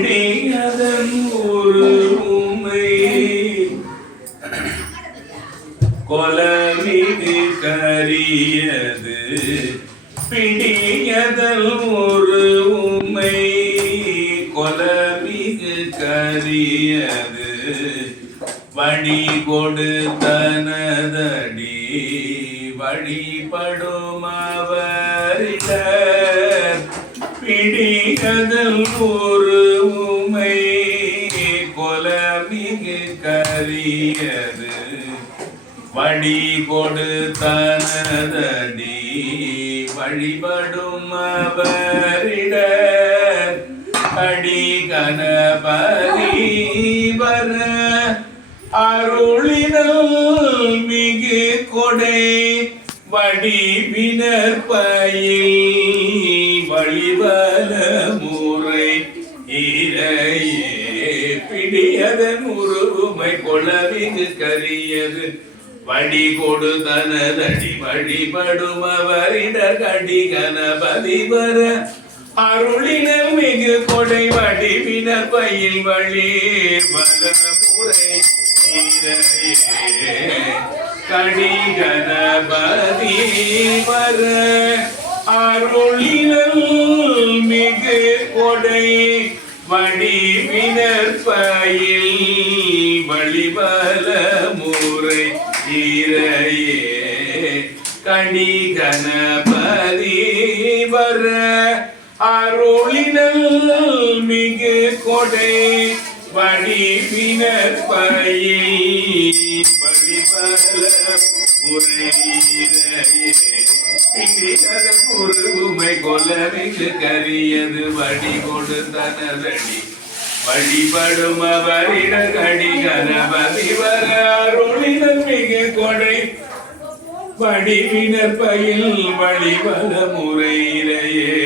பிடியதன் ஒரு உமை கொலமிகு கரியது பிடியதன் ஒரு உமை கொலமிகு கரியது வழி கொடுத்தனதடி வழிபடும் அவரிடர் பிடியதன் ஒரு உமை கொலமிகு கரியது வழி கொடுத்தனதடி வழிபடும் அவரிடர் அடி கணபதி வர அருளினல் மிகு கொடை வடிவினர் பயில் வழிபல முறை இறையே பிடியதன் உருமை கொளவிகு கரியது வடி கொடுத்தனதடி வழிபடும் அவரிடர் கடி கணபதி வர அருளினர் மிகு கொடை வடிவினர் பயில் வழி வல முறை கடி கணபதி வர அருளினர் மிகு கொடை வடிவினர் பயில் வழிபல முறை இறையே கடி கணபதி வர அருளினல் மிகு கொடை வடிவினர் பயில் வழிபல முறை உருமை கொலமிகு கரியது வடி கொடுத்தனதடி வழிபடும் அவரிட கடி கணபதி வர அருளினர் மிகு கொடை வடிவினர் பயில் வழிபல முறையிலேயே